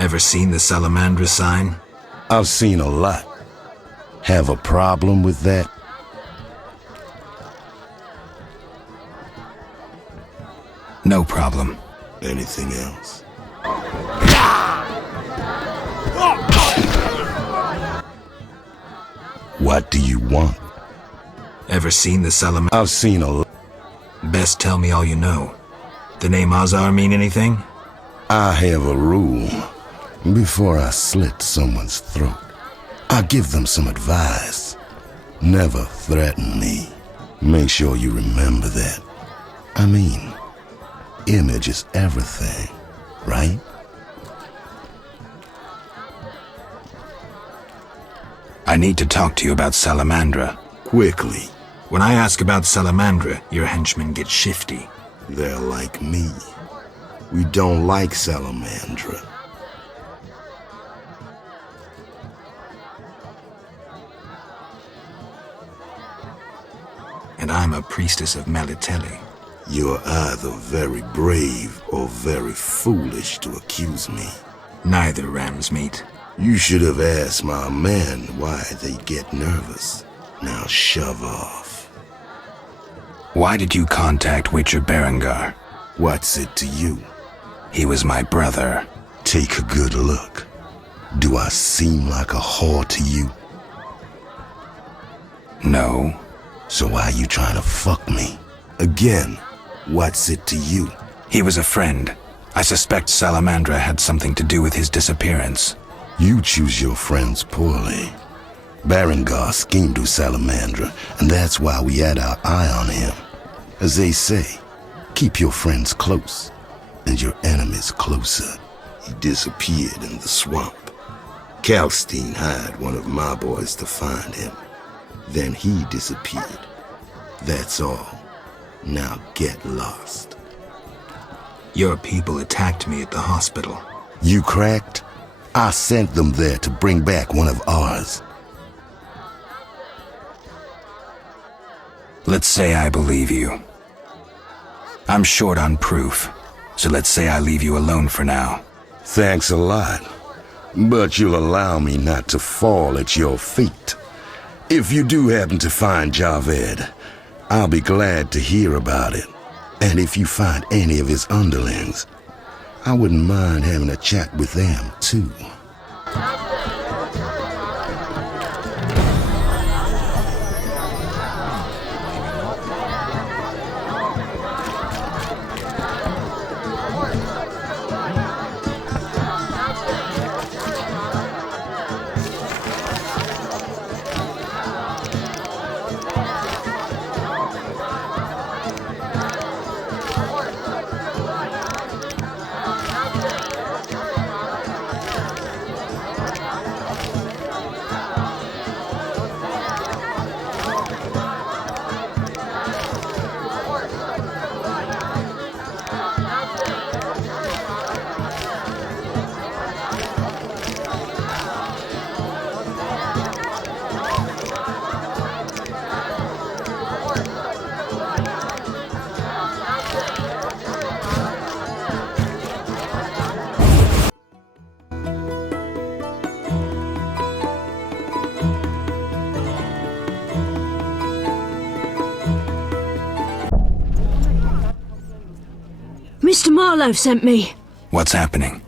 Ever seen the Salamandra sign? I've seen a lot. Have a problem with that? No problem. Anything else? What do you want? Ever seen the Salamandra? I've seen a lot. Best tell me all you know. The name Azar mean anything? I have a rule. Before I slit someone's throat, I give them some advice. Never threaten me. Make sure you remember that. I mean, image is everything, right? I need to talk to you about Salamandra. Quickly. When I ask about Salamandra, your henchmen get shifty. They're like me. We don't like Salamandra. And I'm a priestess of Melitele. You're either very brave or very foolish to accuse me. Neither, ram's meat. You should have asked my men why they get nervous. Now shove off. Why did you contact Witcher Berengar? What's it to you? He was my brother. Take a good look. Do I seem like a whore to you? No. So why are you trying to fuck me? Again, what's it to you? He was a friend. I suspect Salamandra had something to do with his disappearance. You choose your friends poorly. Berengar schemed with Salamandra, and that's why we had our eye on him. As they say, keep your friends close, and your enemies closer. He disappeared in the swamp. Kalstein hired one of my boys to find him. Then he disappeared. That's all. Now get lost. Your people attacked me at the hospital. You cracked? I sent them there to bring back one of ours. Let's say I believe you. I'm short on proof, so let's say I leave you alone for now. Thanks a lot. But you'll allow me not to fall at your feet. If you do happen to find Javed, I'll be glad to hear about it. And if you find any of his underlings, I wouldn't mind having a chat with them, too. Mr. Marlowe sent me. What's happening?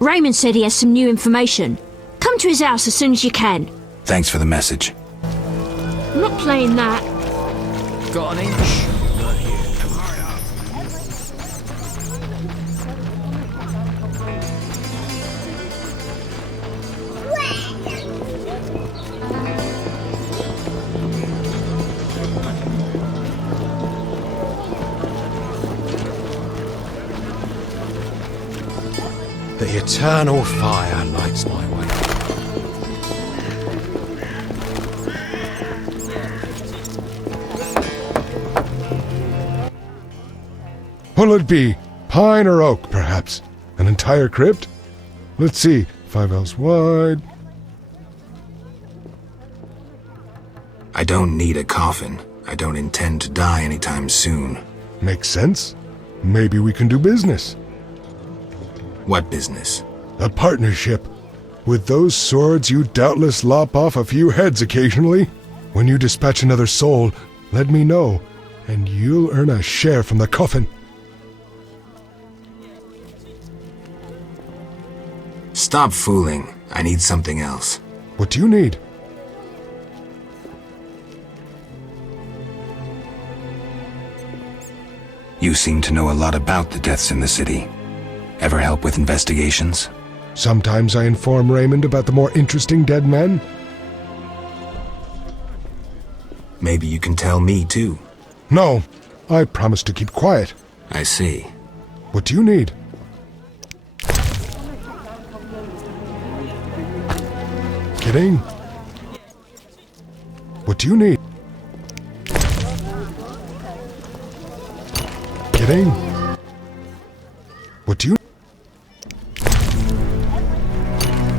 Raymond said he has some new information. Come to his house as soon as you can. Thanks for the message. I'm not playing that. Got an inch? The eternal fire lights my way. What'll it be? Pine or oak, perhaps? An entire crypt? Let's see. 5 ells wide. I don't need a coffin. I don't intend to die anytime soon. Makes sense. Maybe we can do business. What business? A partnership. With those swords, you doubtless lop off a few heads occasionally. When you dispatch another soul, let me know, and you'll earn a share from the coffin. Stop fooling. I need something else. What do you need? You seem to know a lot about the deaths in the city. Ever help with investigations? Sometimes I inform Raymond about the more interesting dead men. Maybe you can tell me too. No, I promise to keep quiet. I see. What do you need? Kidding? What do you need? Kidding? What do you...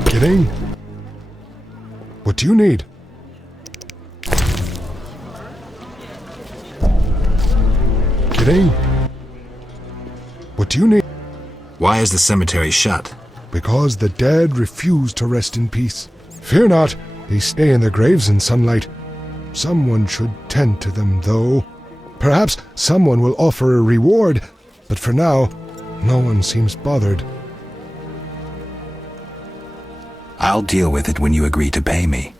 Kidding? What do you need? Kidding? What do you need? Why is the cemetery shut? Because the dead refuse to rest in peace. Fear not, they stay in their graves in sunlight. Someone should tend to them, though. Perhaps someone will offer a reward, but for now, no one seems bothered. I'll deal with it when you agree to pay me.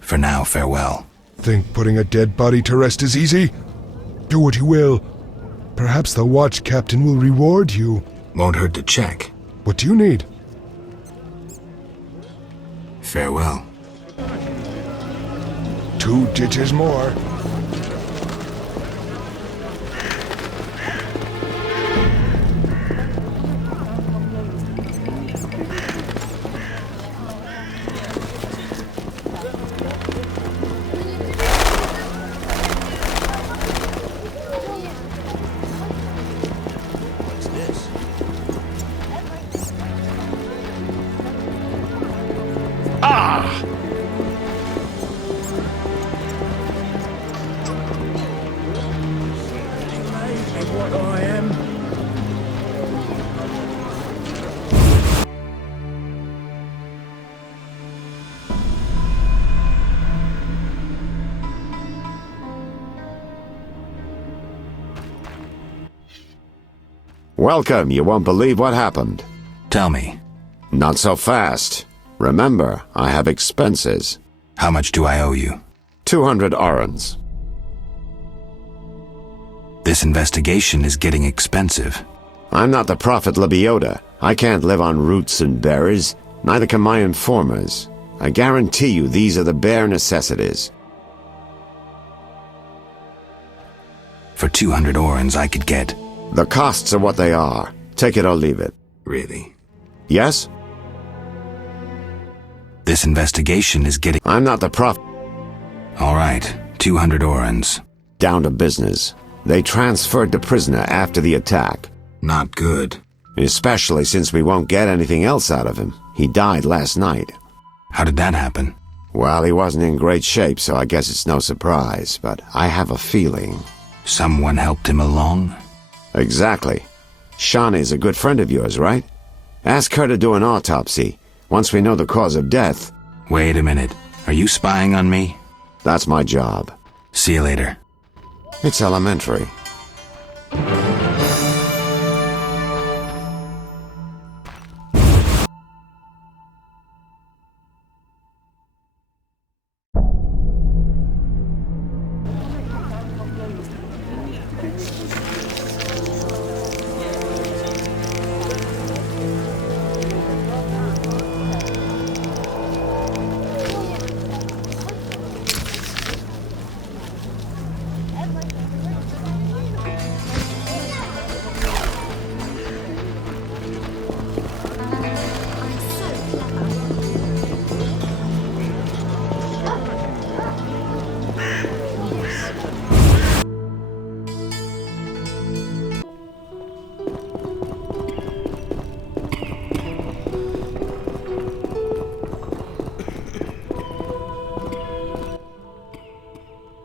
For now, farewell. Think putting a dead body to rest is easy? Do what you will. Perhaps the watch captain will reward you. Won't hurt to check. What do you need? Farewell. 2 ditches more. Welcome. You won't believe what happened. Tell me, Not so fast. Remember, I have expenses. how much do I owe you? 200 orens. This investigation is getting expensive. I'm not the prophet Lebioda. I can't live on roots and berries. Neither can my informers. I guarantee you these are the bare necessities. For 200 orens I could get... The costs are what they are. Take it or leave it. Really? Yes? This investigation is getting... I'm not the prophet. All right, 200 orens. Down to business. They transferred the prisoner after the attack. Not good. Especially since we won't get anything else out of him. He died last night. How did that happen? Well, he wasn't in great shape, so I guess it's no surprise, but I have a feeling. Someone helped him along? Exactly. SHANI's a good friend of yours, right? Ask her to do an autopsy, once we know the cause of death. Wait a minute. Are you spying on me? That's my job. See you later. It's elementary.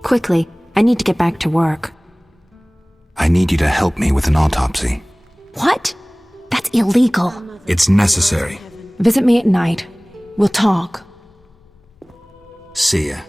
Quickly, I need to get back to work. I need you to help me with an autopsy. What? That's illegal. It's necessary. Visit me at night. We'll talk. See ya.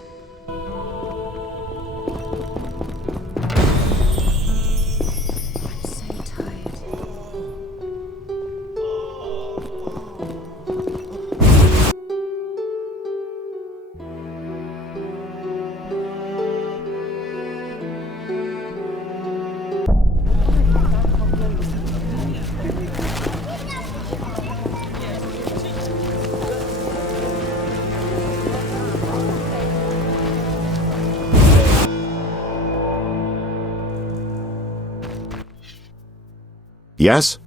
Yes?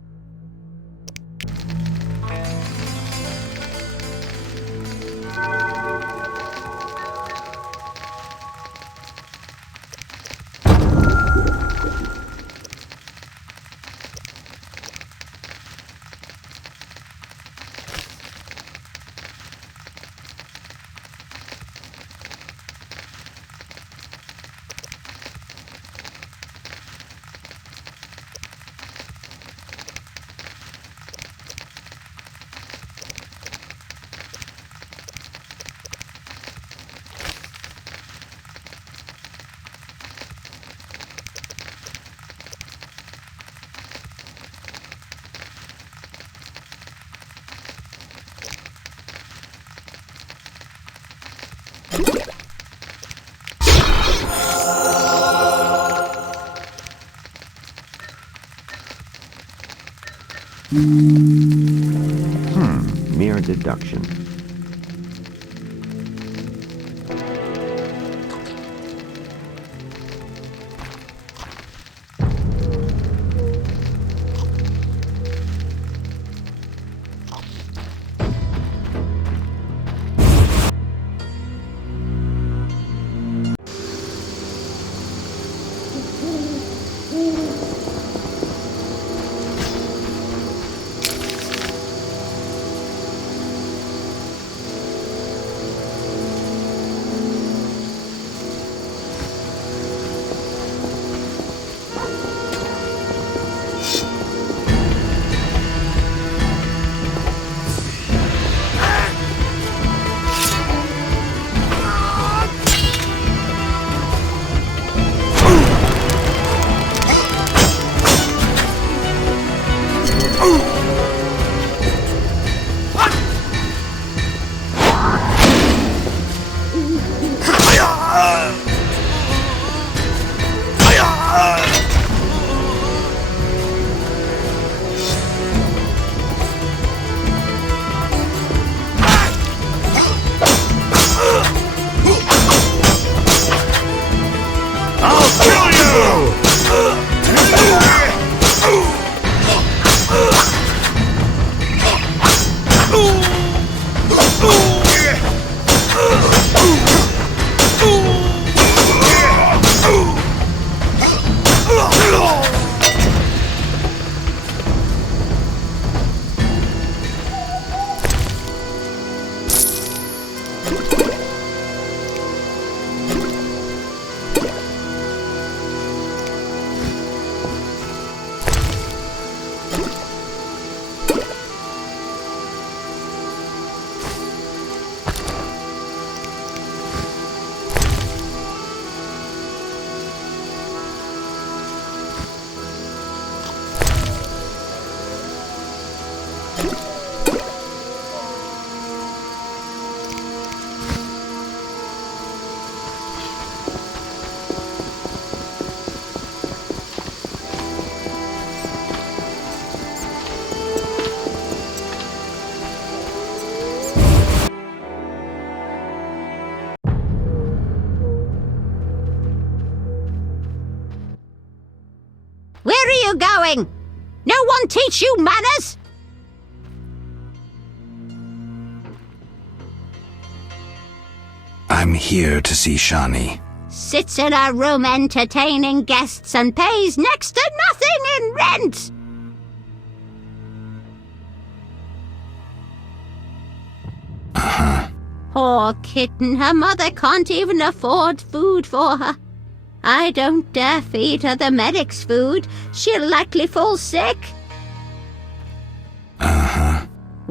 Mere deduction. Where are you going? No one teach you manners? I'm here to see SHANI. Sits in a room entertaining guests and pays next to nothing in rent. Poor kitten, her mother can't even afford food for her. I don't dare feed her the medic's food. She'll likely fall sick.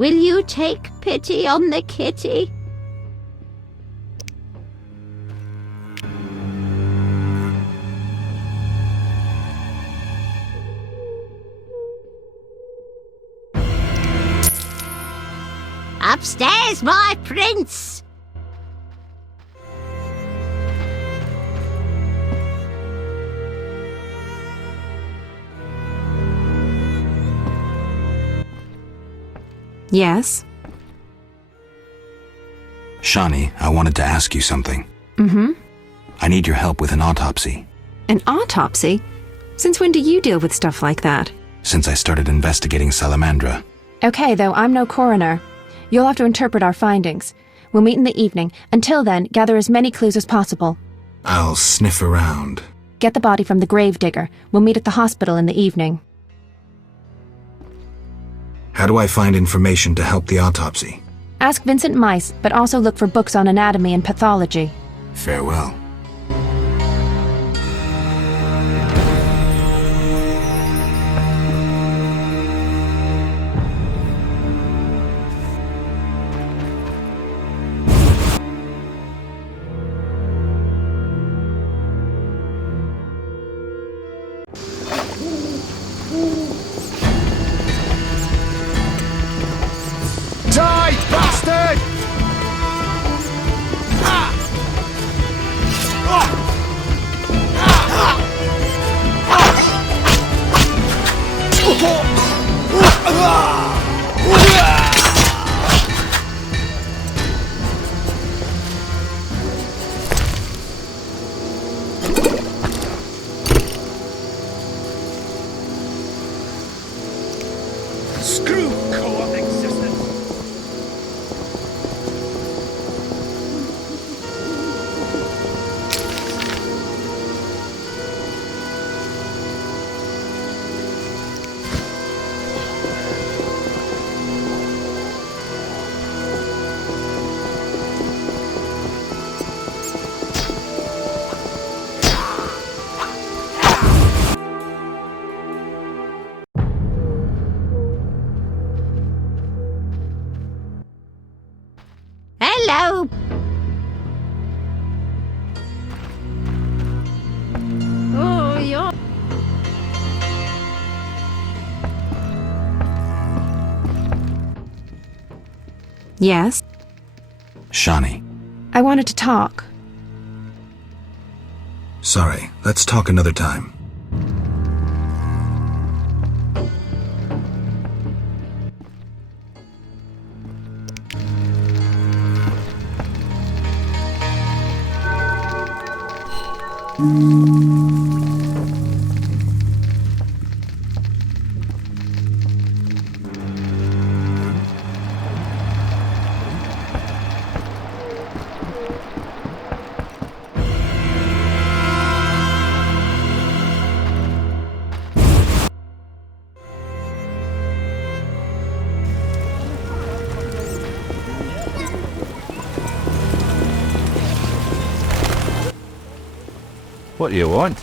Will you take pity on the kitty? Upstairs, my prince! Yes? SHANI, I wanted to ask you something. Mm-hmm. I need your help with an autopsy. An autopsy? Since when do you deal with stuff like that? Since I started investigating Salamandra. Okay, though, I'm no coroner. You'll have to interpret our findings. We'll meet in the evening. Until then, gather as many clues as possible. I'll sniff around. Get the body from the gravedigger. We'll meet at the hospital in the evening. How do I find information to help the autopsy? Ask Vincent Mice, but also look for books on anatomy and pathology. Farewell. Die, bastard! Screw co-op existence! Hello! Oh, you're... Yes? SHANI. I wanted to talk. Sorry, let's talk another time. What do you want?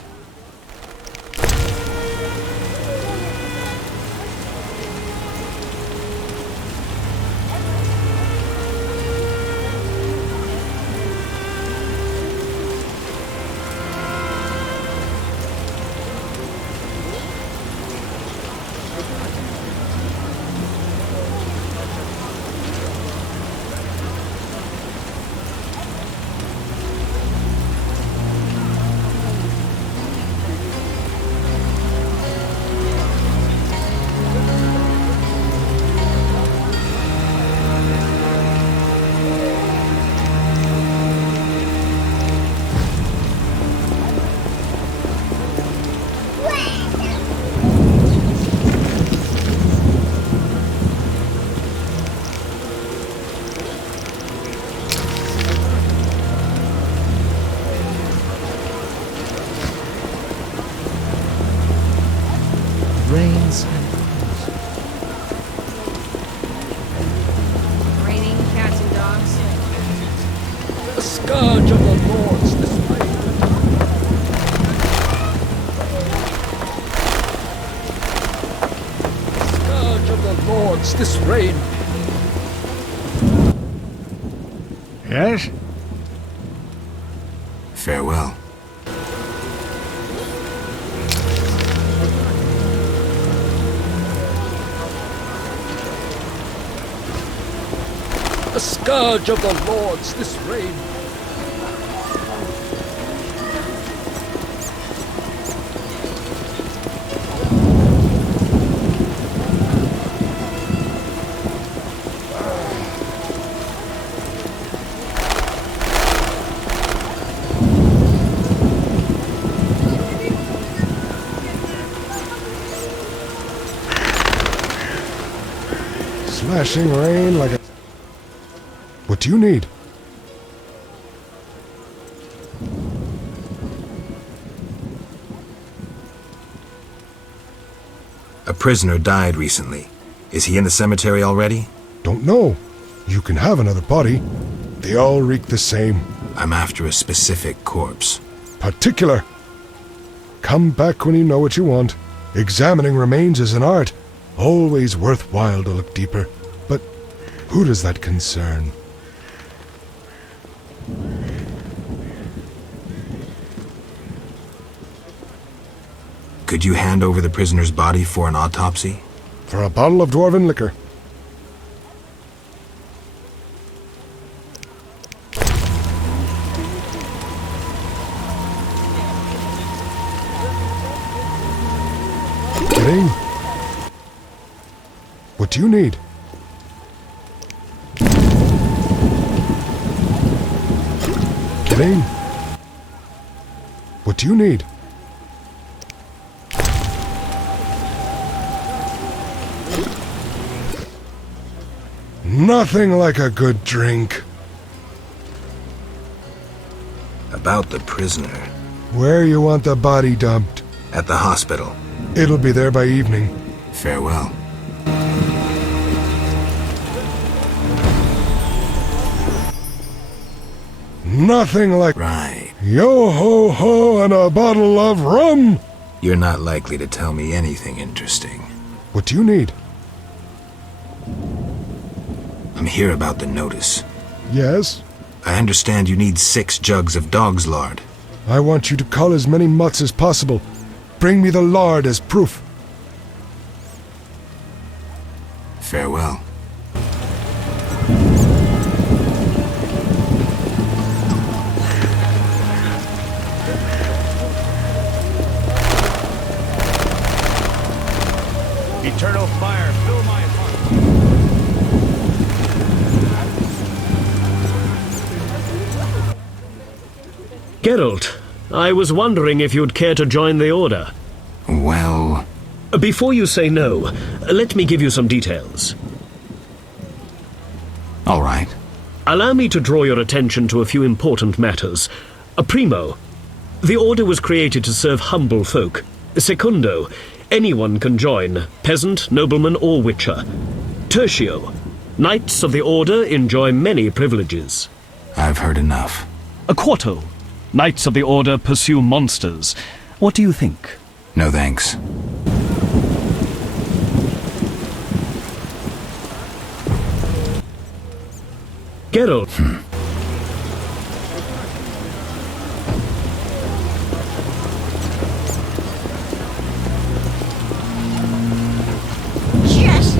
Rains. Raining cats and dogs. The scourge of the Lord's display. Scourge of the Lord's this rain. Yes? Farewell. The scourge of the lords, this rain. Slashing rain like a... What do you need? A prisoner died recently. Is he in the cemetery already? Don't know. You can have another body. They all reek the same. I'm after a specific corpse. Particular. Come back when you know what you want. Examining remains is an art. Always worthwhile to look deeper. But who does that concern? Could you hand over the prisoner's body for an autopsy? For a bottle of dwarven liquor. Kidding? What do you need? Kidding? What do you need? Nothing like a good drink. About the prisoner. Where you want the body dumped? At the hospital. It'll be there by evening. Farewell. Nothing like... Right. Yo-ho-ho and a bottle of rum! You're not likely to tell me anything interesting. What do you need? I'm here about the notice. Yes? I understand you need 6 jugs of dog's lard. I want you to cull as many mutts as possible. Bring me the lard as proof. Farewell. Eternal fire, fill my heart. Geralt, I was wondering if you'd care to join the Order. Well... Before you say no, let me give you some details. All right. Allow me to draw your attention to a few important matters. Primo, the Order was created to serve humble folk. Secundo, anyone can join, peasant, nobleman or witcher. Tertio, Knights of the Order enjoy many privileges. I've heard enough. Quarto, Knights of the Order pursue monsters. What do you think? No thanks. Geralt. Just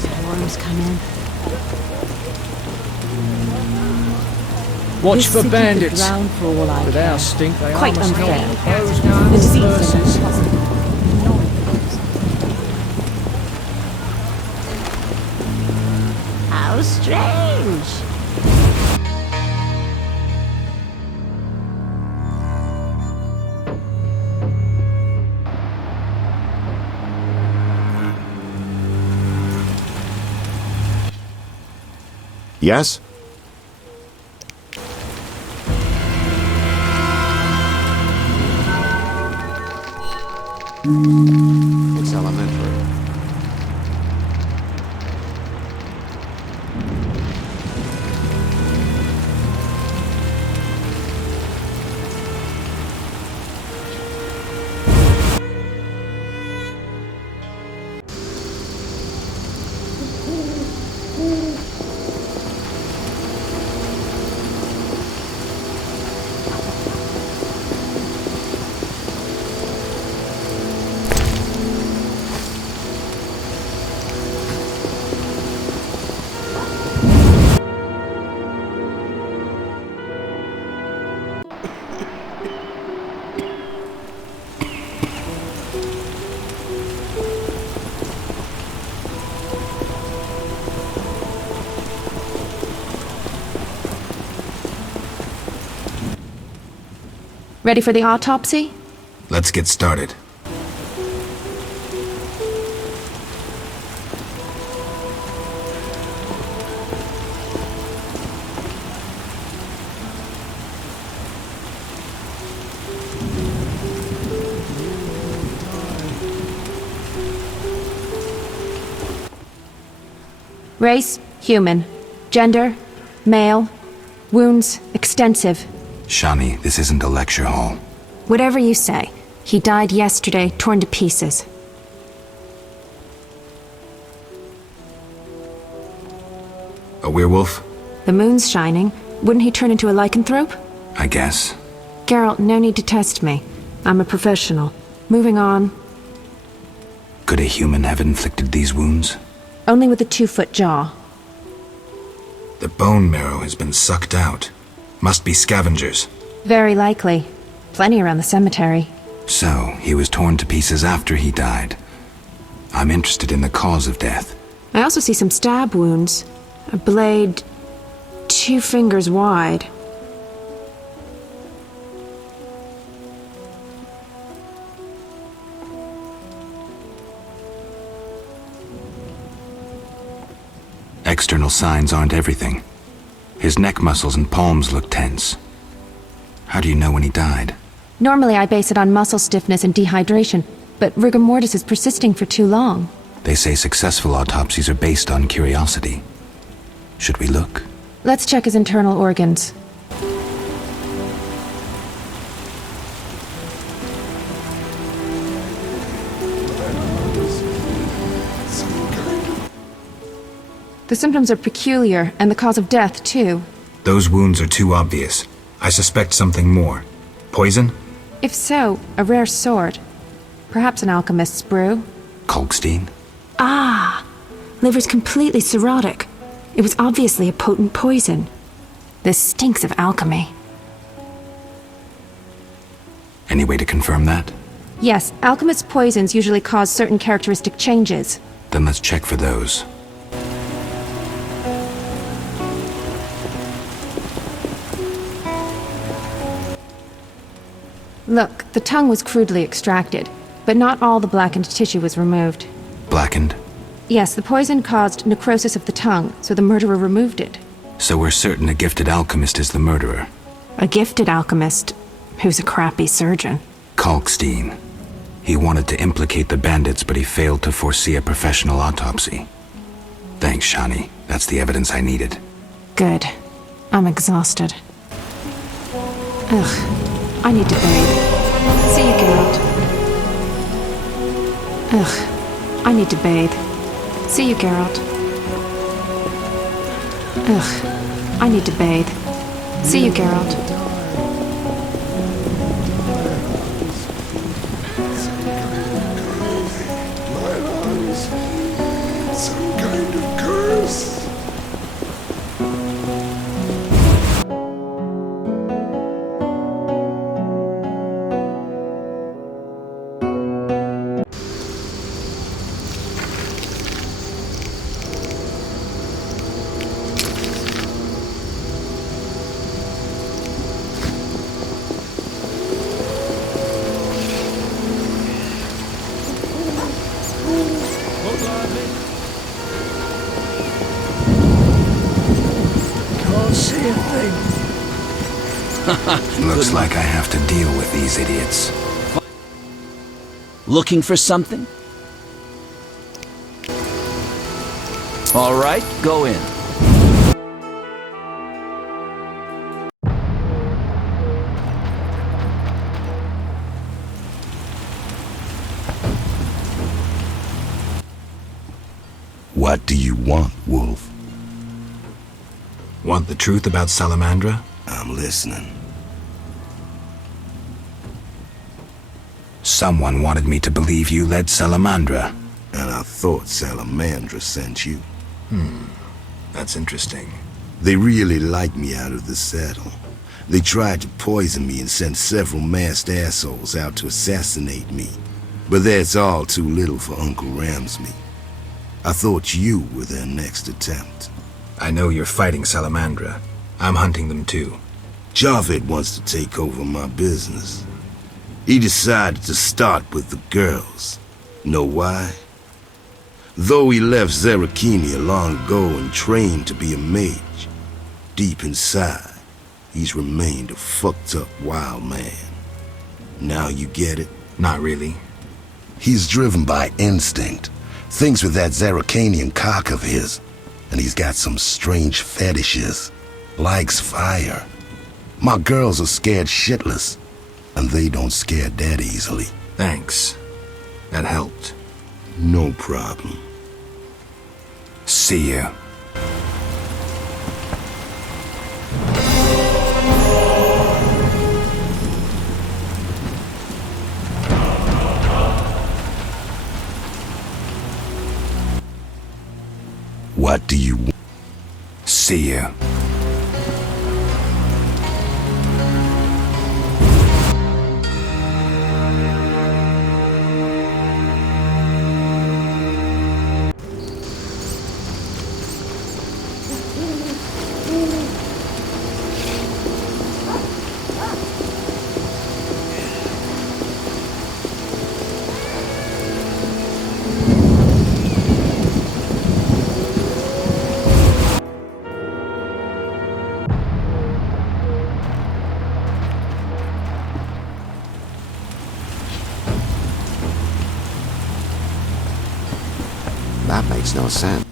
Storms come in. Watch This for city could bandits. drown for all I With care. our stink, they Quite arm us unfair. not. Cats Closed and down dogs. The disease versus- is possible. how strange. Yes? It's elementary. Ready for the autopsy? Let's get started. Race, human. Gender, male. Wounds, extensive. SHANI, this isn't a lecture hall. Whatever you say. He died yesterday, torn to pieces. A werewolf? The moon's shining. Wouldn't he turn into a lycanthrope? I guess. Geralt, no need to test me. I'm a professional. Moving on. Could a human have inflicted these wounds? Only with a 2-foot jaw. The bone marrow has been sucked out. Must be scavengers. Very likely. Plenty around the cemetery. So, he was torn to pieces after he died. I'm interested in the cause of death. I also see some stab wounds. A blade 2 fingers wide. External signs aren't everything. His neck muscles and palms look tense. How do you know when he died? Normally I base it on muscle stiffness and dehydration, but rigor mortis is persisting for too long. They say successful autopsies are based on curiosity. Should we look? Let's check his internal organs. The symptoms are peculiar, and the cause of death, too. Those wounds are too obvious. I suspect something more. Poison? If so, a rare sword. Perhaps an alchemist's brew. Kalkstein? Ah! Liver's completely cirrhotic. It was obviously a potent poison. This stinks of alchemy. Any way to confirm that? Yes, alchemists' poisons usually cause certain characteristic changes. Then let's check for those. Look, the tongue was crudely extracted, but not all the blackened tissue was removed. Blackened? Yes, the poison caused necrosis of the tongue, so the murderer removed it. So we're certain a gifted alchemist is the murderer. A gifted alchemist who's a crappy surgeon. Kalkstein. He wanted to implicate the bandits, but he failed to foresee a professional autopsy. Thanks, SHANI. That's the evidence I needed. Good. I'm exhausted. Ugh. I need to bathe. See you, Geralt. Ugh. I need to bathe. See you, Geralt. Ugh. I need to bathe. See you, Geralt. Some kind of curse. Looks like I have to deal with these idiots. Looking for something? All right, go in. What do you want, Wolf? Want the truth about Salamandra? I'm listening. Someone wanted me to believe you led Salamandra. And I thought Salamandra sent you. That's interesting. They really liked me out of the saddle. They tried to poison me and sent several masked assholes out to assassinate me. But that's all too little for Uncle Ramsey. I thought you were their next attempt. I know you're fighting Salamandra. I'm hunting them too. Javed wants to take over my business. He decided to start with the girls. Know why? Though he left Zerakini long ago and trained to be a mage, deep inside, he's remained a fucked up wild man. Now you get it? Not really. He's driven by instinct. Thinks with that Zerakanian cock of his. And he's got some strange fetishes. Likes fire. My girls are scared shitless. And they don't scare that easily. Thanks. That helped. No problem. See you. What do you want? See you. That makes no sense.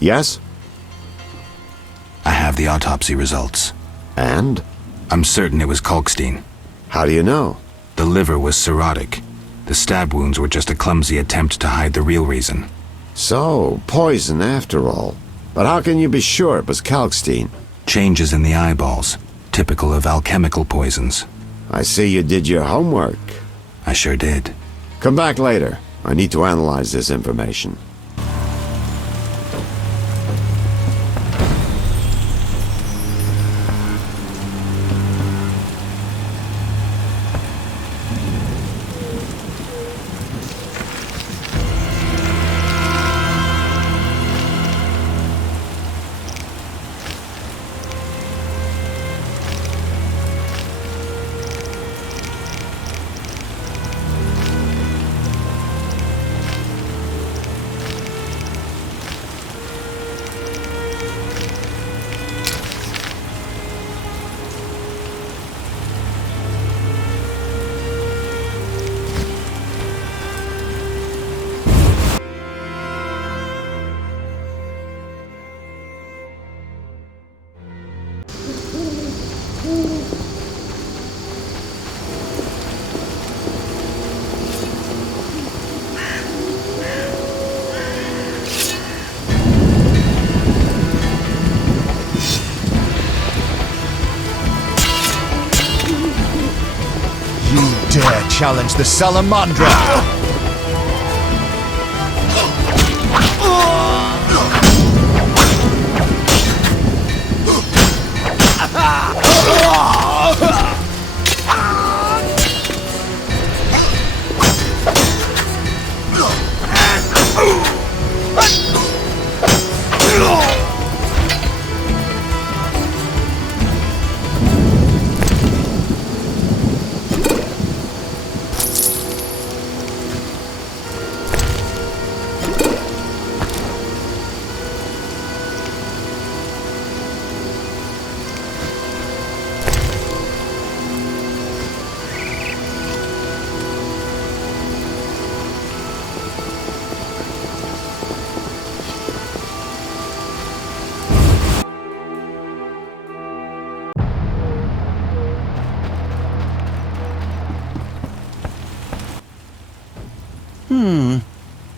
Yes? I have the autopsy results. And? I'm certain it was Kalkstein. How do you know? The liver was cirrhotic. The stab wounds were just a clumsy attempt to hide the real reason. So, poison after all. But how can you be sure it was Kalkstein? Changes in the eyeballs, typical of alchemical poisons. I see you did your homework. I sure did. Come back later. I need to analyze this information. Dare challenge the Salamandra!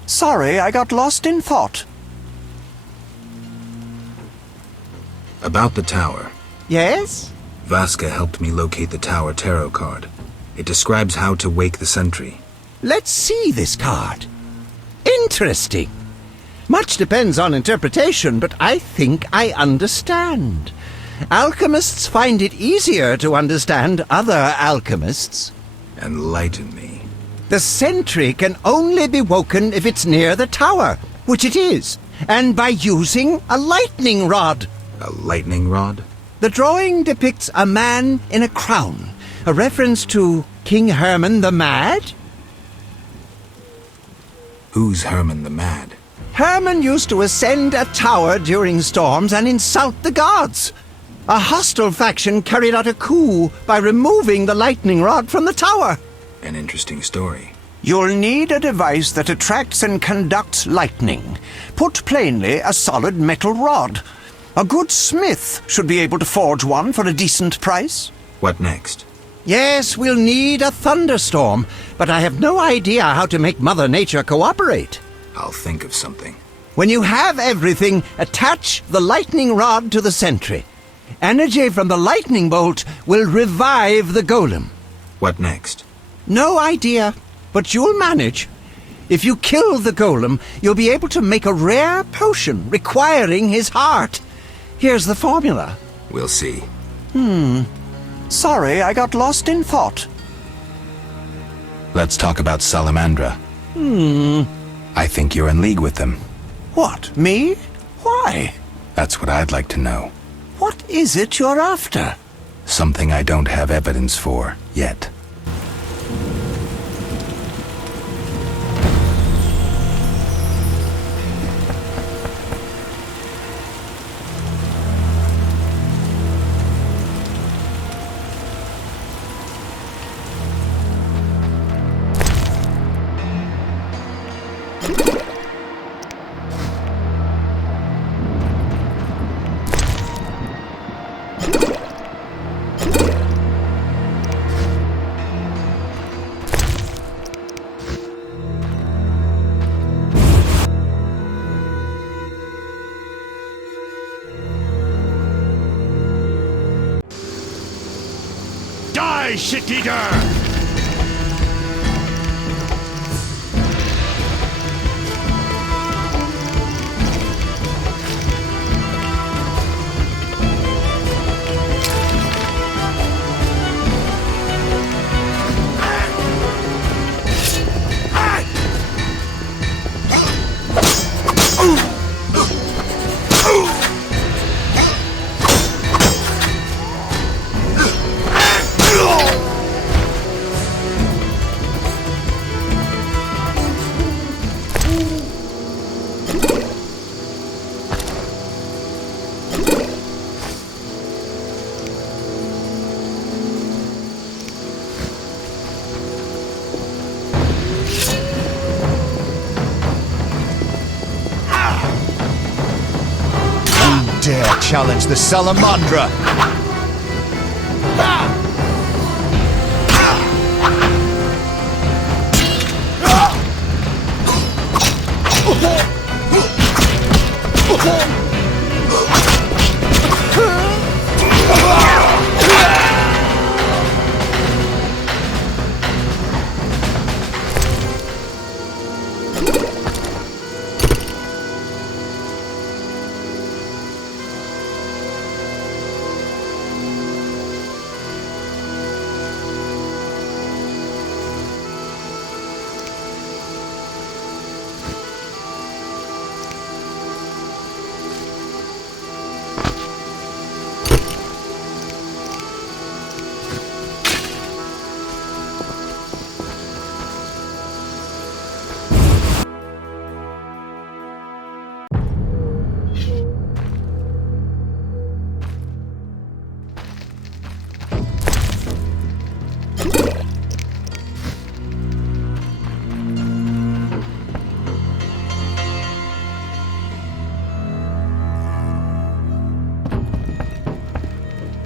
Sorry, I got lost in thought. About the tower. Yes? Vasca helped me locate the tower tarot card. It describes how to wake the sentry. Let's see this card. Interesting. Much depends on interpretation, but I think I understand. Alchemists find it easier to understand other alchemists. Enlighten me. The sentry can only be woken if it's near the tower, which it is, and by using a lightning rod. A lightning rod? The The drawing depicts a man in a crown, a reference to King Herman the Mad? Who's Herman the Mad? Herman used to ascend a tower during storms and insult the gods. A hostile faction carried out a coup by removing the lightning rod from the tower. An interesting story. You'll need a device that attracts and conducts lightning. Put plainly, a solid metal rod. A good smith should be able to forge one for a decent price. What next? Yes, we'll need a thunderstorm, but I have no idea how to make Mother Nature cooperate. I'll think of something. When you have everything, attach the lightning rod to the sentry. Energy from the lightning bolt will revive the golem. What next? No idea, but you'll manage. If you kill the golem, you'll be able to make a rare potion requiring his heart. Here's the formula. We'll see. Sorry, I got lost in thought. Let's talk about Salamandra. I think you're in league with them. What, me? Why? That's what I'd like to know. What is it you're after? Something I don't have evidence for yet. Die, shit-eater! Dare challenge the Salamandra!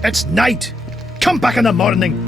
It's night! Come back in the morning!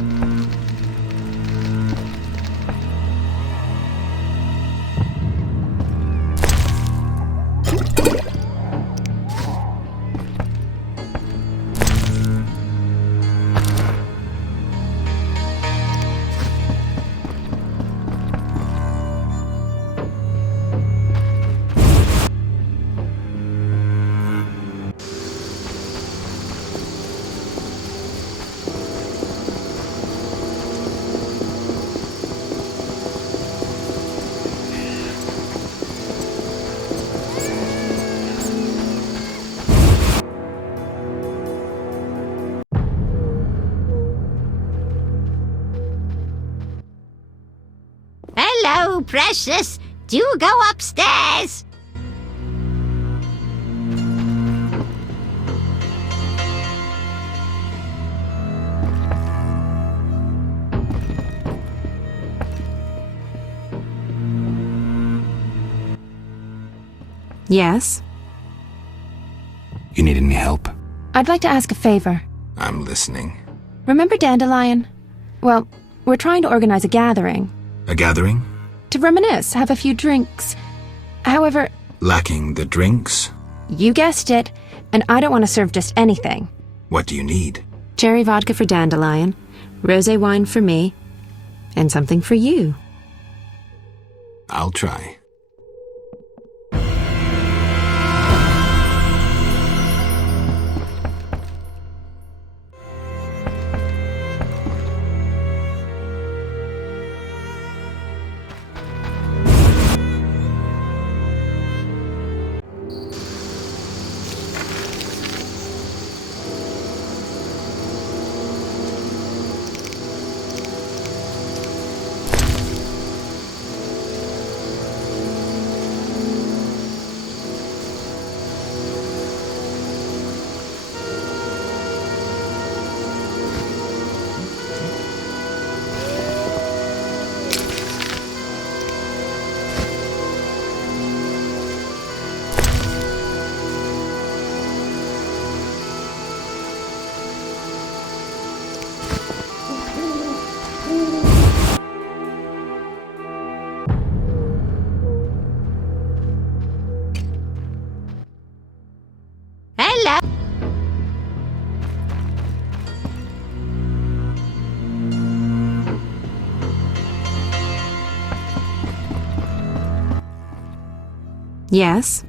you, precious. Do go upstairs. Yes? You need any help? I'd like to ask a favor. I'm listening. Remember Dandelion? Well, we're trying to organize a gathering. A gathering? To reminisce, have a few drinks. However... Lacking the drinks? You guessed it, and I don't want to serve just anything. What do you need? Cherry vodka for Dandelion, rosé wine for me, and something for you. I'll try. Hello. Yes?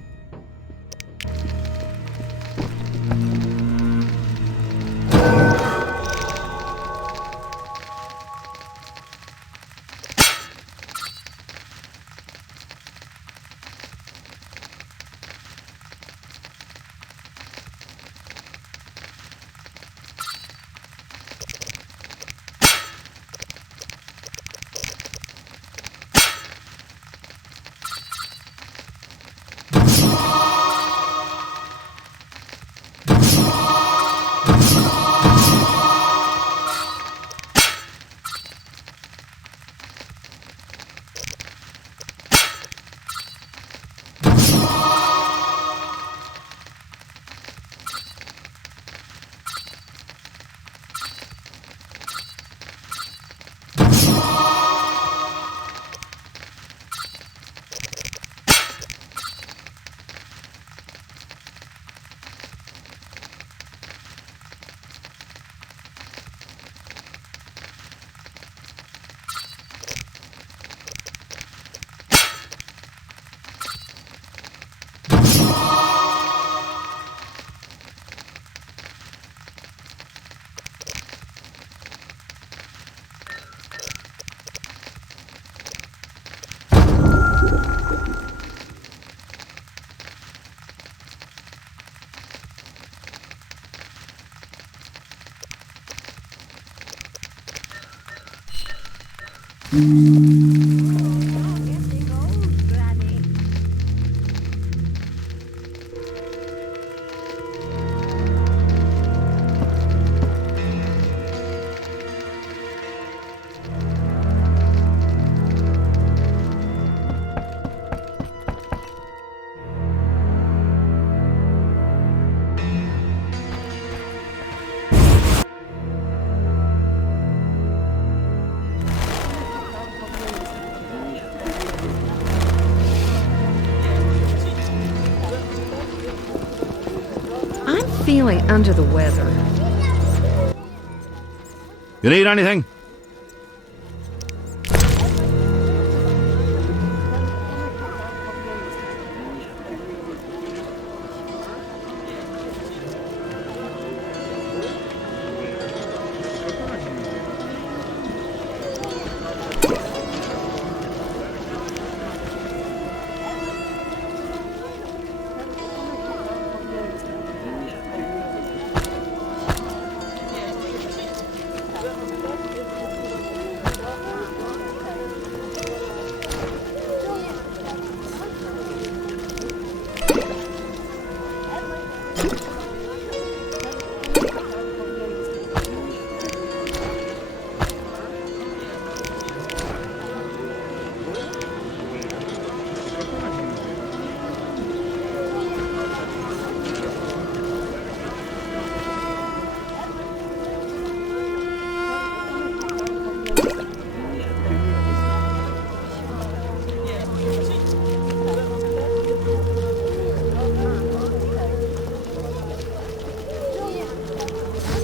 Feeling under the weather. You need anything?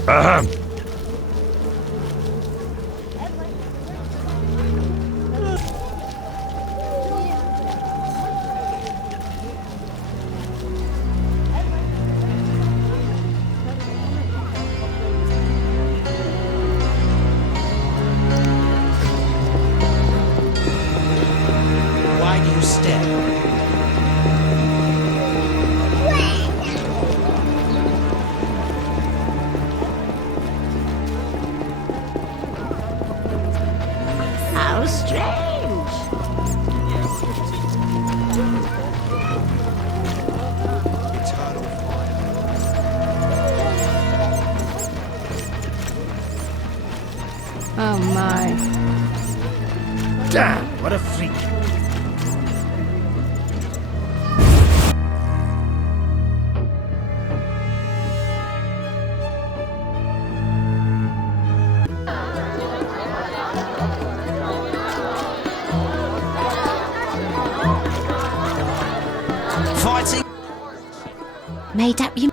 Ahem. Why do you stare? How strange. Oh my. Damn, what a freak. Fighting. Made up you.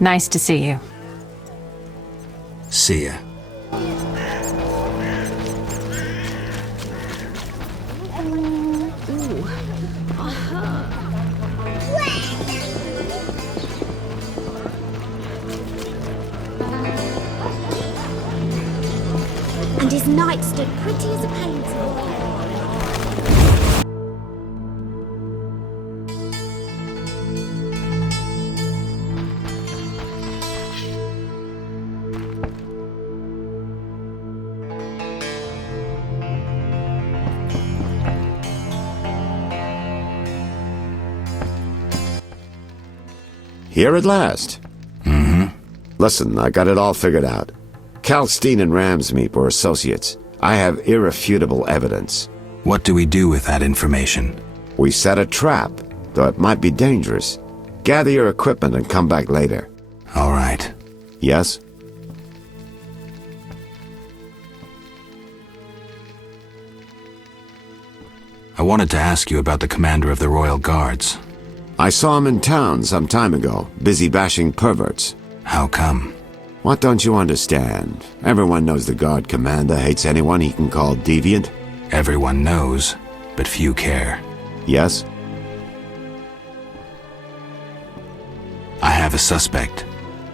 Nice to see you. See ya. And his knight stood pretty as a painting. Here at last. Mm-hmm. Listen, I got it all figured out. Kalkstein and Ramsmeet were associates. I have irrefutable evidence. What do we do with that information? We set a trap, though it might be dangerous. Gather your equipment and come back later. All right. Yes? I wanted to ask you about the commander of the Royal Guards. I saw him in town some time ago, busy bashing perverts. How come? What don't you understand? Everyone knows the Guard commander hates anyone he can call deviant. Everyone knows, but few care. Yes? I have a suspect.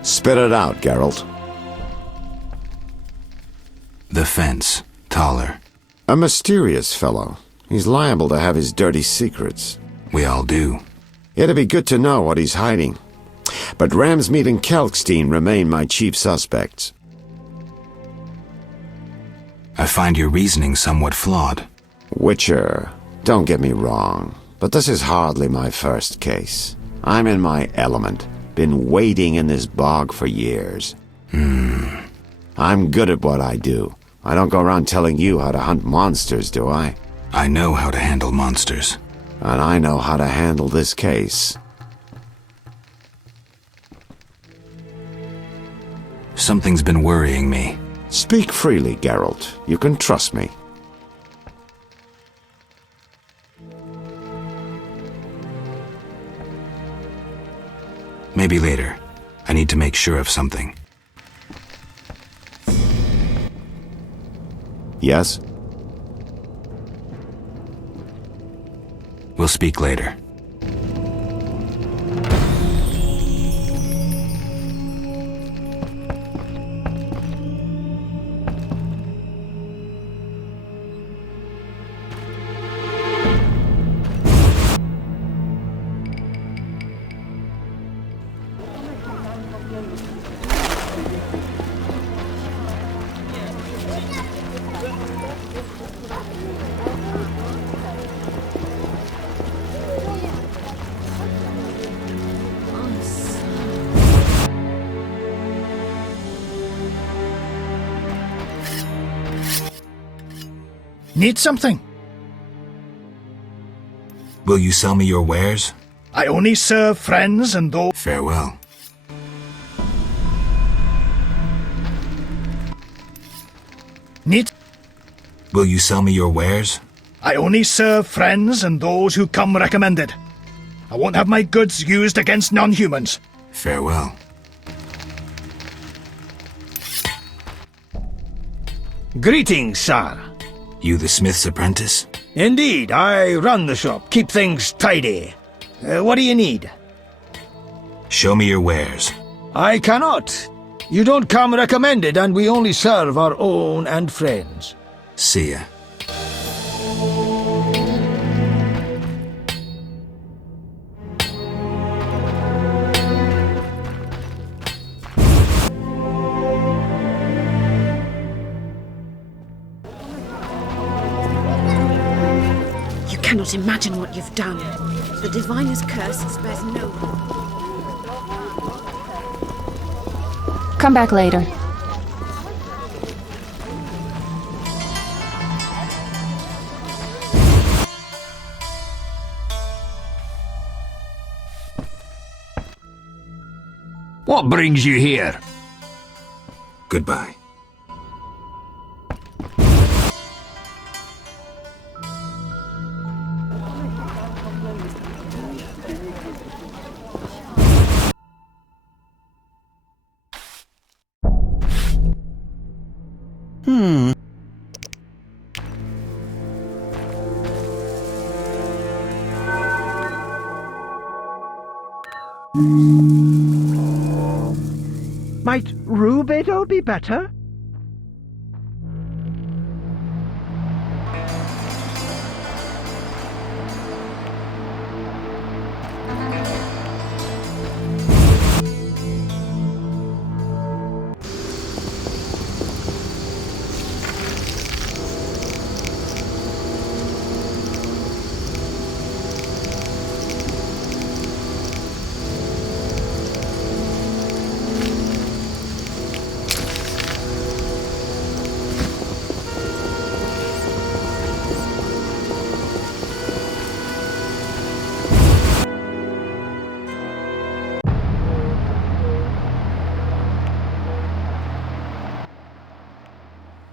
Spit it out, Geralt. The fence. Taller. A mysterious fellow. He's liable to have his dirty secrets. We all do. It'd be good to know what he's hiding. But Ramsmeet and Kalkstein remain my chief suspects. I find your reasoning somewhat flawed. Witcher, don't get me wrong, but this is hardly my first case. I'm in my element. Been wading in this bog for years. I'm good at what I do. I don't go around telling you how to hunt monsters, do I? I know how to handle monsters. And I know how to handle this case. Something's been worrying me. Speak freely, Geralt. You can trust me. Maybe later. I need to make sure of something. Yes? We'll speak later. Need something? Will you sell me your wares? I only serve friends and those... Farewell. Need... Will you sell me your wares? I only serve friends and those who come recommended. I won't have my goods used against non-humans. Farewell. Greetings, sir. You the smith's apprentice? Indeed, I run the shop, keep things tidy. What do you need? Show me your wares. I cannot. You don't come recommended, and we only serve our own and friends. See ya. You cannot imagine what you've done. The diviner's curse spares no one. Come back later. What brings you here? Goodbye. Might Rubedo be better?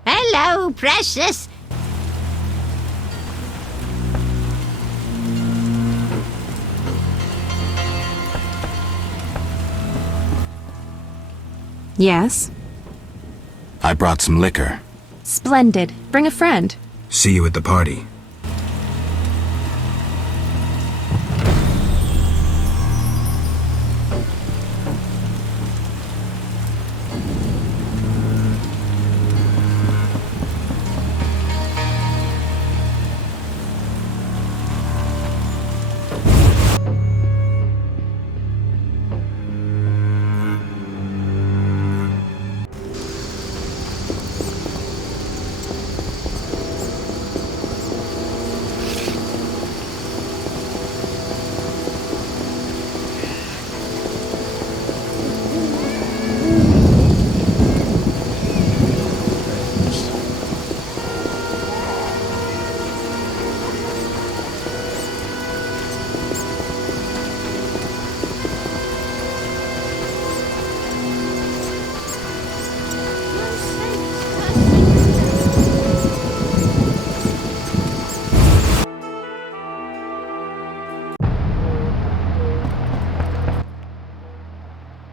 Hello, precious. Yes? I brought some liquor. Splendid. Bring a friend. See you at the party.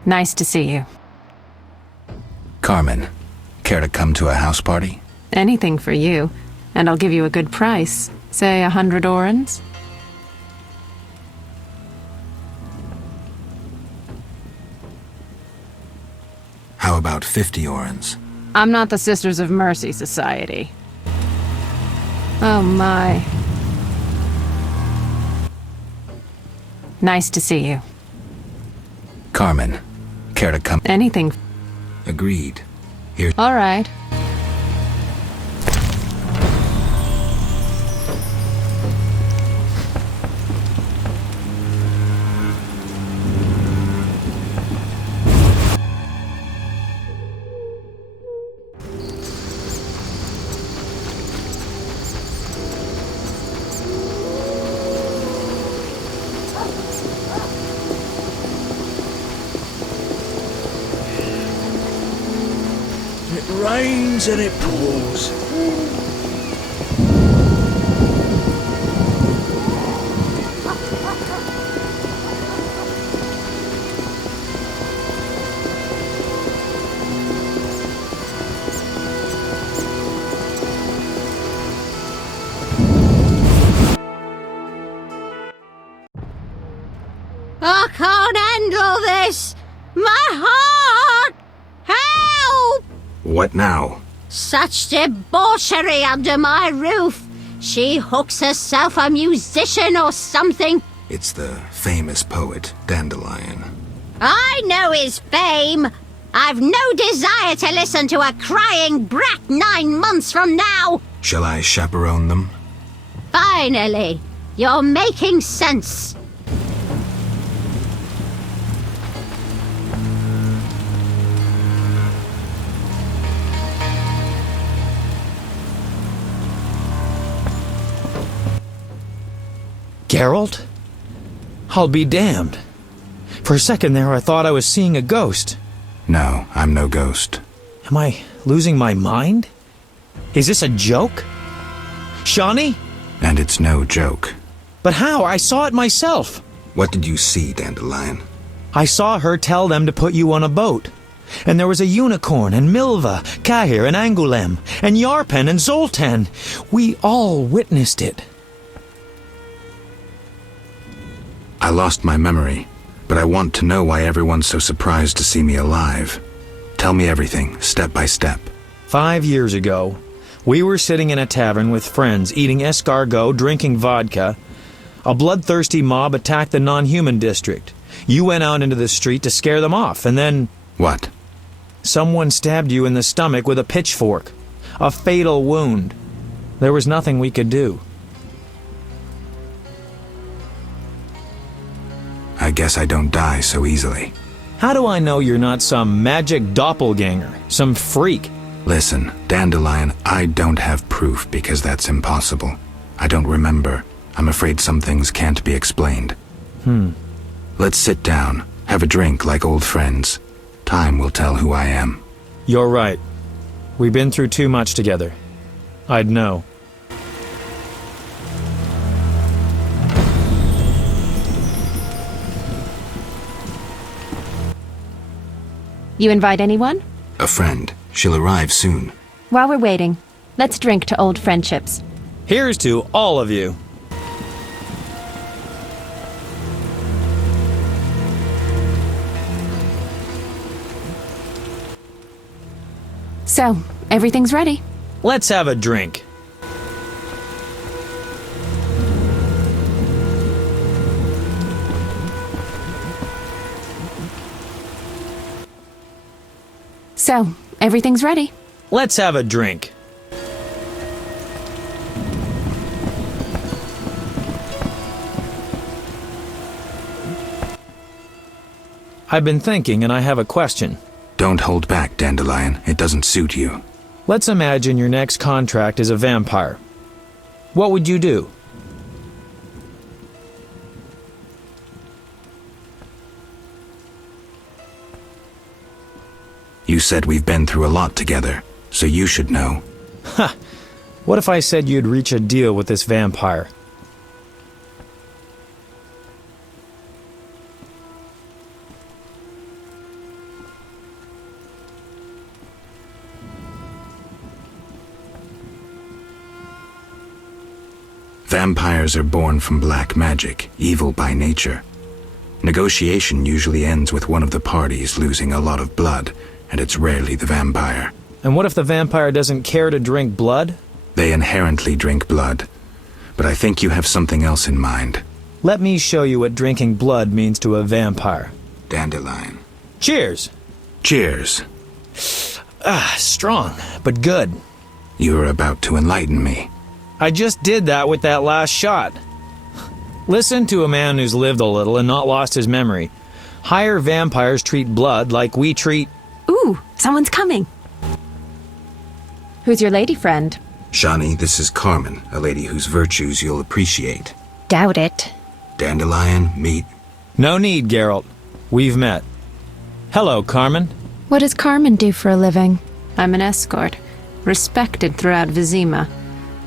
Nice to see you. Carmen, care to come to a house party? Anything for you. And I'll give you a good price. Say 100 orens? How about 50 orens? I'm not the Sisters of Mercy Society. Oh my. Nice to see you. Carmen, care to come? Anything. Agreed. Here. All right. It rains and it pours. I can't handle this! My heart! Help! What now? Such debauchery under my roof! She hooks herself a musician or something. It's the famous poet, Dandelion. I know his fame. I've no desire to listen to a crying brat 9 months from now. Shall I chaperone them? Finally, you're making sense. Geralt? I'll be damned. For a second there, I thought I was seeing a ghost. No, I'm no ghost. Am I losing my mind? Is this a joke? SHANI? And it's no joke. But how? I saw it myself. What did you see, Dandelion? I saw her tell them to put you on a boat. And there was a unicorn, and Milva, Cahir, and Angulem, and Yarpen, and Zoltan. We all witnessed it. I lost my memory, but I want to know why everyone's so surprised to see me alive. Tell me everything, step by step. 5 years ago, we were sitting in a tavern with friends, eating escargot, drinking vodka. A bloodthirsty mob attacked the non-human district. You went out into the street to scare them off, and then... What? Someone stabbed you in the stomach with a pitchfork. A fatal wound. There was nothing we could do. I guess I don't die so easily. How do I know you're not some magic doppelganger, some freak? Listen, Dandelion, I don't have proof because that's impossible. I don't remember. I'm afraid some things can't be explained. Let's sit down, have a drink like old friends. Time will tell who I am. You're right. We've been through too much together. I'd know. You invite anyone? A friend. She'll arrive soon. While we're waiting, let's drink to old friendships. Here's to all of you. So, everything's ready. Let's have a drink. So, everything's ready. Let's have a drink. I've been thinking, and I have a question. Don't hold back, Dandelion. It doesn't suit you. Let's imagine your next contract is a vampire. What would you do? You said we've been through a lot together, so you should know. Ha! What if I said you'd reach a deal with this vampire? Vampires are born from black magic, evil by nature. Negotiation usually ends with one of the parties losing a lot of blood, and it's rarely the vampire. And what if the vampire doesn't care to drink blood? They inherently drink blood, but I think you have something else in mind. Let me show you what drinking blood means to a vampire. Dandelion. Cheers! Cheers. Strong, but good. You're about to enlighten me. I just did that with that last shot. Listen to a man who's lived a little and not lost his memory. Higher vampires treat blood like we treat... Ooh, someone's coming. Who's your lady friend? SHANI, this is Carmen, a lady whose virtues you'll appreciate. Doubt it. Dandelion, meet. No need, Geralt. We've met. Hello, Carmen. What does Carmen do for a living? I'm an escort, respected throughout Vizima.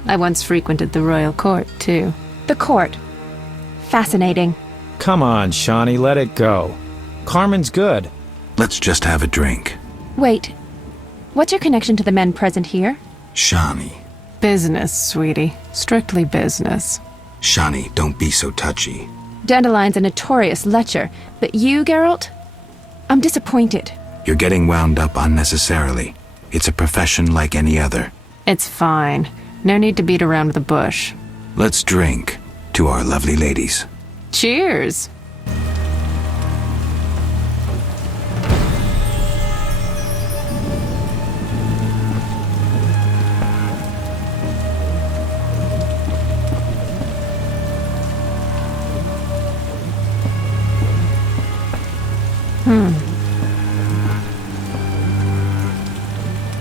I once frequented the royal court, too. The court. Fascinating. Come on, SHANI, let it go. Carmen's good. Let's just have a drink. Wait. What's your connection to the men present here? SHANI. Business, sweetie. Strictly business. SHANI, don't be so touchy. Dandelion's a notorious lecher, but you, Geralt? I'm disappointed. You're getting wound up unnecessarily. It's a profession like any other. It's fine. No need to beat around the bush. Let's drink to our lovely ladies. Cheers!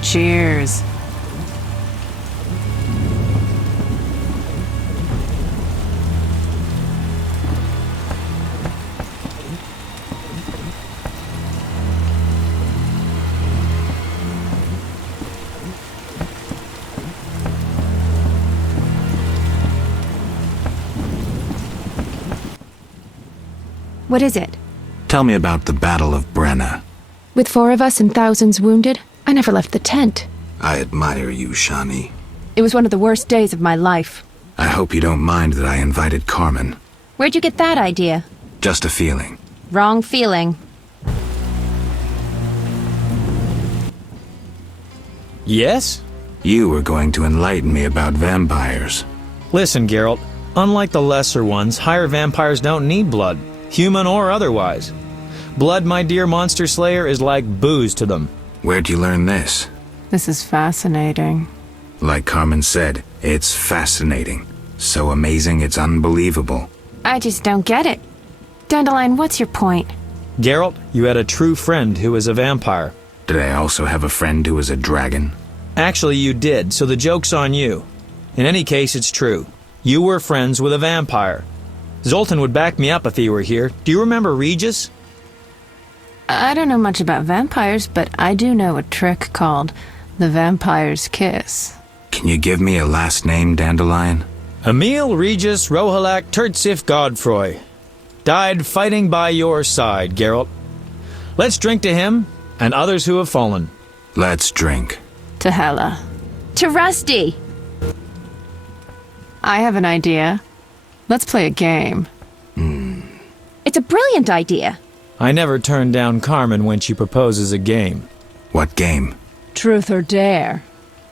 Cheers. What is it? Tell me about the Battle of Brenna. With 4 of us and thousands wounded, I never left the tent. I admire you, SHANI. It was one of the worst days of my life. I hope you don't mind that I invited Carmen. Where'd you get that idea? Just a feeling. Wrong feeling. Yes? You were going to enlighten me about vampires. Listen, Geralt. Unlike the lesser ones, higher vampires don't need blood, human or otherwise. Blood, my dear monster slayer, is like booze to them. Where'd you learn this? This is fascinating. Like Carmen said, it's fascinating. So amazing it's unbelievable. I just don't get it. Dandelion, what's your point? Geralt, you had a true friend who was a vampire. Did I also have a friend who was a dragon? Actually, you did, so the joke's on you. In any case, it's true. You were friends with a vampire. Zoltan would back me up if he were here. Do you remember Regis? I don't know much about vampires, but I do know a trick called the vampire's kiss. Can you give me a last name, Dandelion? Emil Regis Rohalak Tertsif Godfroy. Died fighting by your side, Geralt. Let's drink to him and others who have fallen. Let's drink. To Hela. To Rusty! I have an idea. Let's play a game. It's a brilliant idea. I never turn down Carmen when she proposes a game. What game? Truth or dare.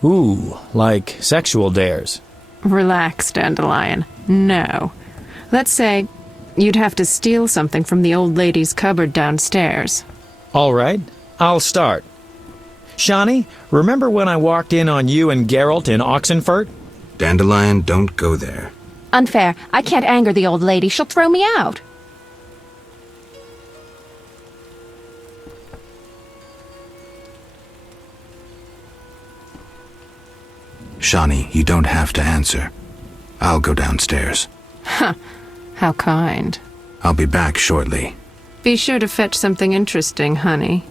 Ooh, like sexual dares. Relax, Dandelion. No. Let's say you'd have to steal something from the old lady's cupboard downstairs. All right, I'll start. SHANI, remember when I walked in on you and Geralt in Oxenfurt? Dandelion, don't go there. Unfair. I can't anger the old lady. She'll throw me out. SHANI, you don't have to answer. I'll go downstairs. Huh. How kind. I'll be back shortly. Be sure to fetch something interesting, honey.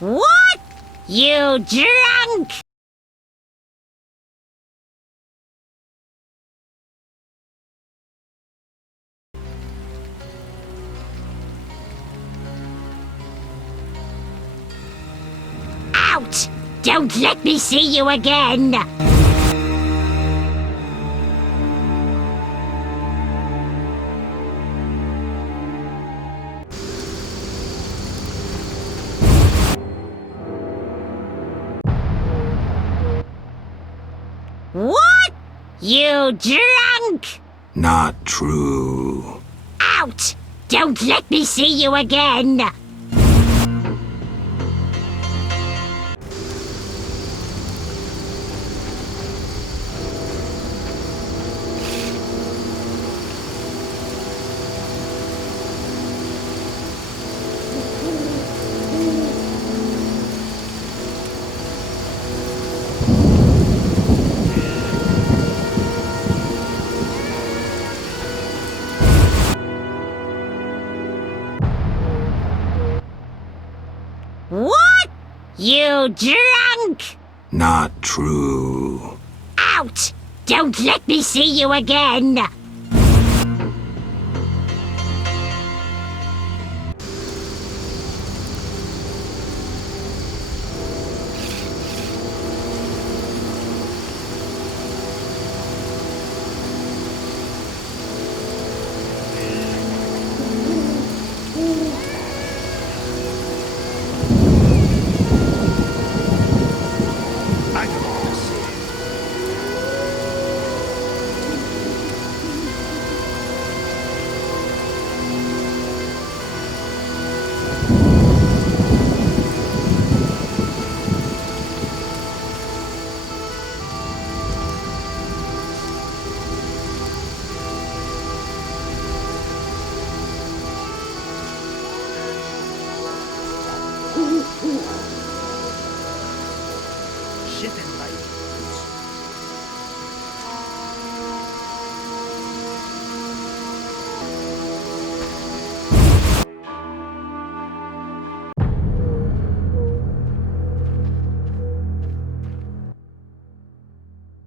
What? You drunk? Out! Don't let me see you again! You drunk! Not true. Out! Don't let me see you again! What? You drunk? Not true. Out! Don't let me see you again!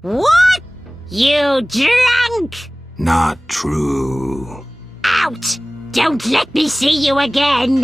What? You drunk? Not true. Out! Don't let me see you again!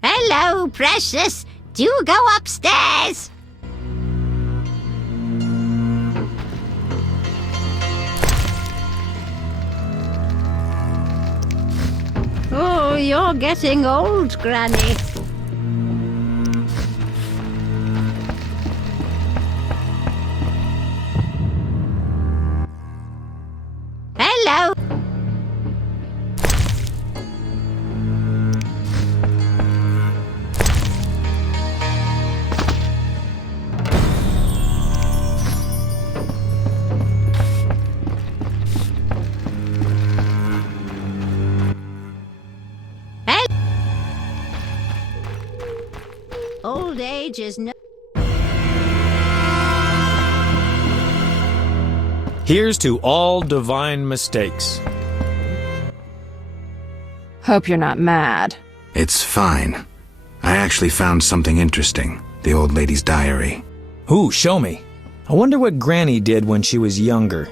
Hello, precious. Do go upstairs. Oh, you're getting old, Granny. Hello. Old age is no... Here's to all divine mistakes. Hope you're not mad. It's fine. I actually found something interesting. The old lady's diary. Ooh, show me. I wonder what Granny did when she was younger.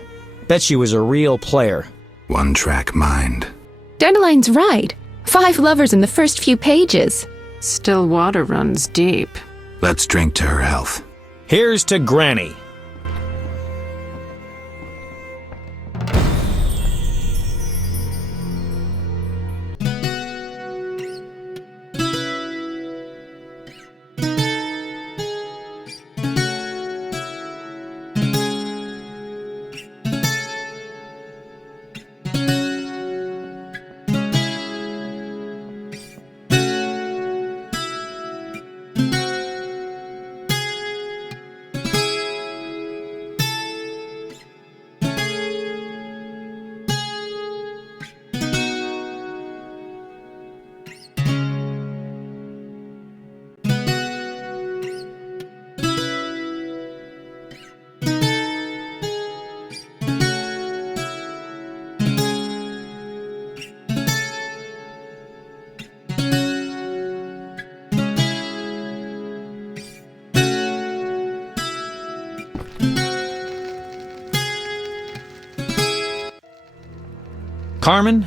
Bet she was a real player. One-track mind. Dandelion's right. 5 lovers in the first few pages. Still water runs deep. Let's drink to her health. Here's to Granny. Carmen,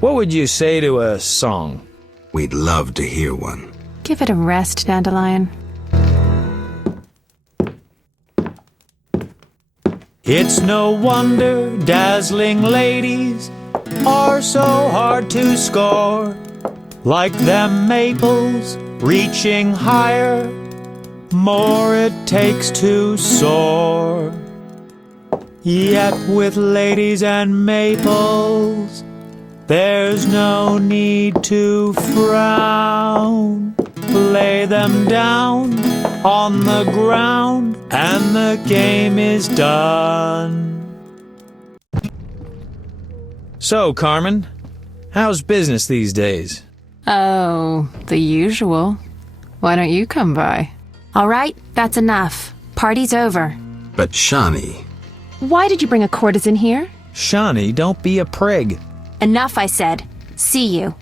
what would you say to a song? We'd love to hear one. Give it a rest, Dandelion. It's no wonder dazzling ladies are so hard to score. Like them maples reaching higher, more it takes to soar. Yet with ladies and maples, there's no need to frown. Lay them down on the ground, and the game is done. So, Carmen, how's business these days? Oh, the usual. Why don't you come by? All right, that's enough. Party's over. But SHANI... Why did you bring a courtesan here? SHANI, don't be a prig. Enough, I said. See you.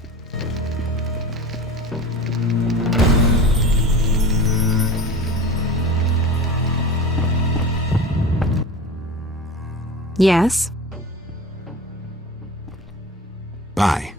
Yes? Bye.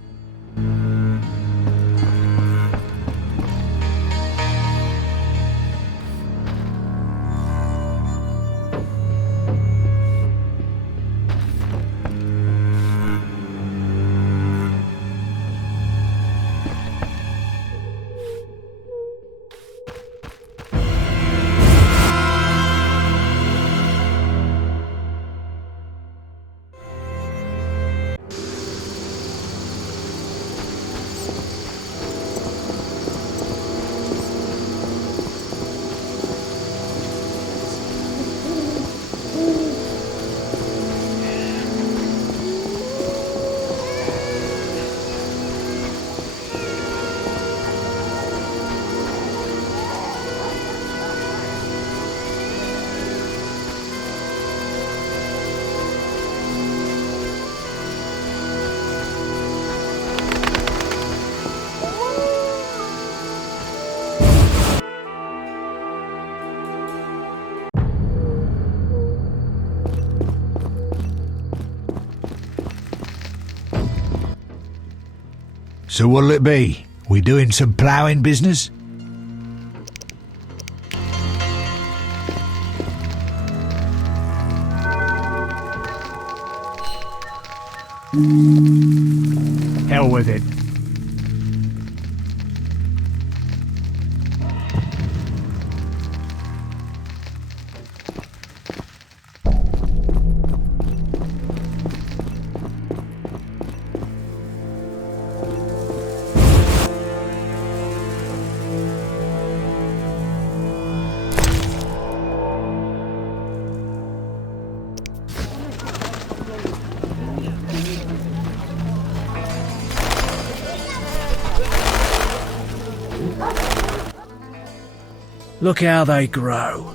So what'll it be? We doing some ploughing business? Hell with it. Look how they grow.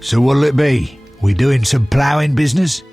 So what'll it be? We doing some ploughing business?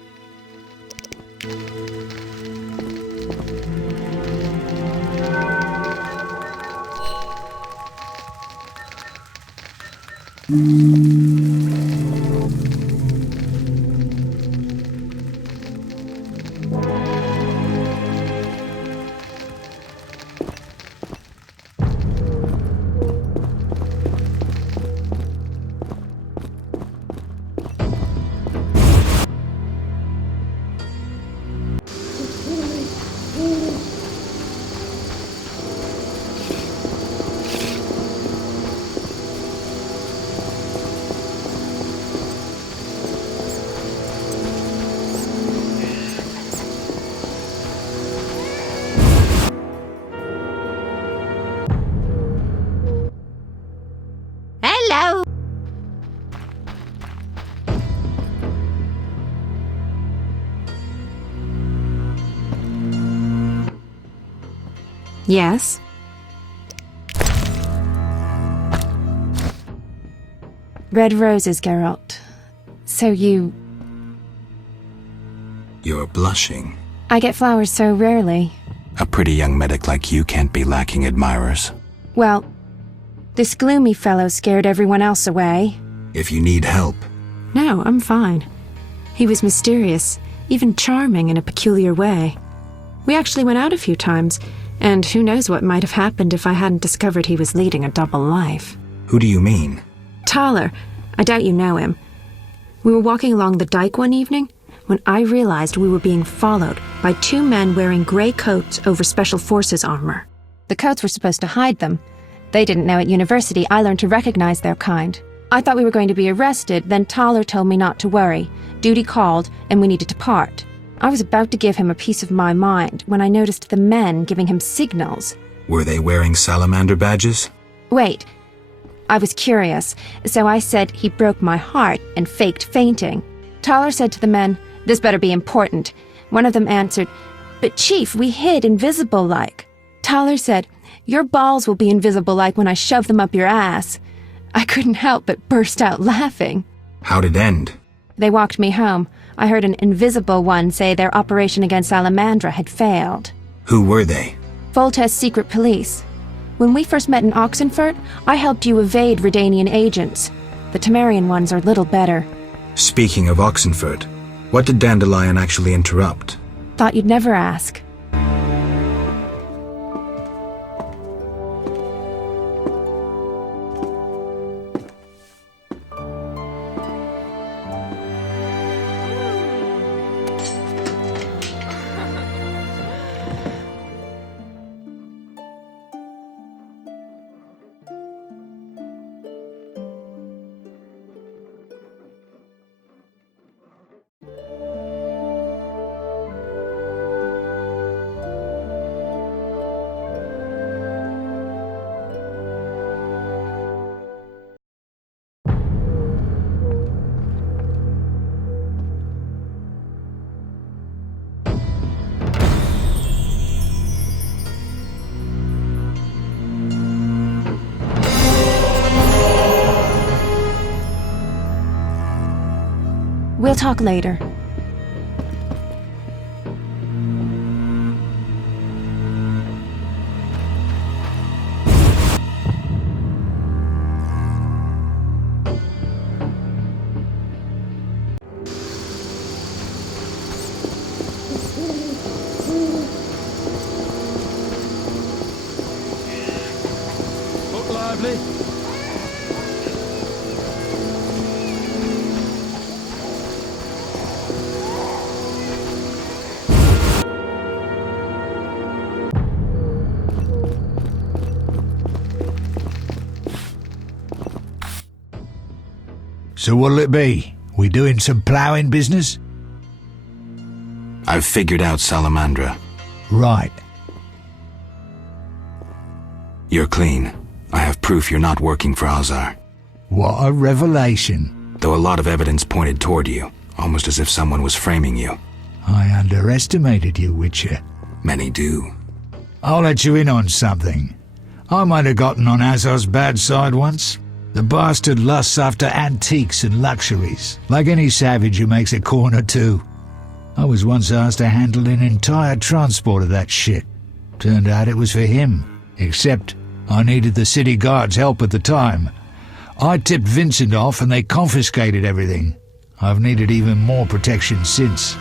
Yes? Red roses, Geralt. So you... You're blushing. I get flowers so rarely. A pretty young medic like you can't be lacking admirers. Well, this gloomy fellow scared everyone else away. If you need help. No, I'm fine. He was mysterious, even charming in a peculiar way. We actually went out a few times, and who knows what might have happened if I hadn't discovered he was leading a double life. Who do you mean? Thaler. I doubt you know him. We were walking along the dike one evening when I realized we were being followed by two men wearing gray coats over Special Forces armor. The coats were supposed to hide them. They didn't know at university I learned to recognize their kind. I thought we were going to be arrested, then Thaler told me not to worry. Duty called, and we needed to part. I was about to give him a piece of my mind when I noticed the men giving him signals. Were they wearing salamander badges? Wait. I was curious, so I said he broke my heart and faked fainting. Thaler said to the men, "This better be important." One of them answered, "But Chief, we hid invisible-like." Thaler said, "Your balls will be invisible-like when I shove them up your ass." I couldn't help but burst out laughing. How'd it end? They walked me home. I heard an invisible one say their operation against Salamandra had failed. Who were they? Volta's secret police. When we first met in Oxenfurt, I helped you evade Redanian agents. The Temerian ones are little better. Speaking of Oxenfurt, what did Dandelion actually interrupt? Thought you'd never ask. We'll talk later. Look lively. So what'll it be? We doing some ploughing business? I've figured out Salamandra. Right. You're clean. I have proof you're not working for Azar. What a revelation. Though a lot of evidence pointed toward you, almost as if someone was framing you. I underestimated you, Witcher. Many do. I'll let you in on something. I might have gotten on Azar's bad side once. The bastard lusts after antiques and luxuries, like any savage who makes a corner too. I was once asked to handle an entire transport of that shit. Turned out it was for him, except I needed the city guard's help at the time. I tipped Vincent off and they confiscated everything. I've needed even more protection since.